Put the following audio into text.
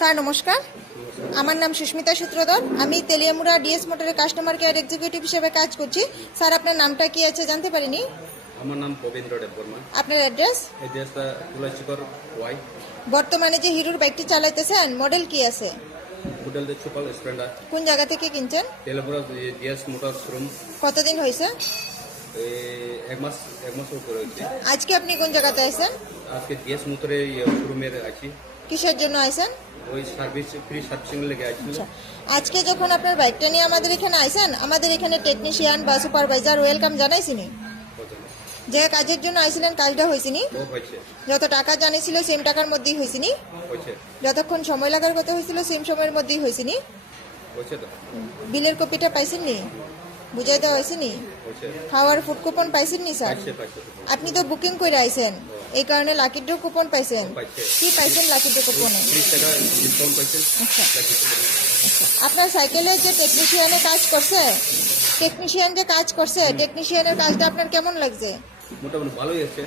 Sir নমস্কার, আমার নাম সুস্মিতা সূত্রধর। আমি তেলিয়ামুড়া ডিএস মোটরের কাস্টমার কেয়ার এক্সিকিউটিভ হিসেবে কাজ করছি। স্যার আপনার নামটা কি আছে জানতে পারিনি? আমার নাম গোবিন্দ্র দেববর্মা। আপনার অ্যাড্রেস? এড্রেসটা তুলাচিকর ওয়াই। বর্তমানে যে হিরোর বাইকটি চালাইতেছেন মডেল কি আছে? হোটেল দে সুপার স্প্লেন্ডার। কোন জায়গা থেকে কিনছেন? তেলেপুরা ডিএস মোটর শোরুম। কতদিন হয়েছে? এক মাস উপরে হয়েছে। আজকে আপনি কোন জায়গাতে আছেন? আজকে ডিএস মোটরে শোরুমের আছি। কিসের জন্য আছেন? ওই ফ্রি সার্ভিসিং লেগে আছি। আচ্ছা, আজকে যখন আপনার বাইকটা নিয়ে আমাদের এখানে আইছেন, আমাদের এখানে টেকনিশিয়ান বা সুপারভাইজার ওয়েলকাম জানাইছিনি? যে কাজের জন্য আইছিলেন কাজটা হয়েছিনি? হয়েছে যত টাকা জানিয়েছিল সেম টাকার মধ্যেই হয়েছিনি? হয়েছে যতক্ষণ সময় লাগার কথা হয়েছিল সেম সময়ের মধ্যেই হয়েছিনি? হয়েছে তো বিলের কপিটা পাইছেননি? বুঝাই দেওয়া হয়েছিনি? হয়েছে। খাওয়ার ফুড কুপন পাইছেননি স্যার? পাইছে আপনি তো বুকিং করে আইছেন, এই কারণে লাকি ড্র কুপন পাইছেন। পাইছে। কি পাইছেন লাকি ড্র কুপনে? 30 টাকা ডিসকাউন্ট পাইছে। আচ্ছা, আপনার সাইকেলে যে টেকনিশিয়ানে কাজ করছে, টেকনিশিয়ানের কাজটা আপনার কেমন লাগছে? মোটামুটি ভালোই আছে।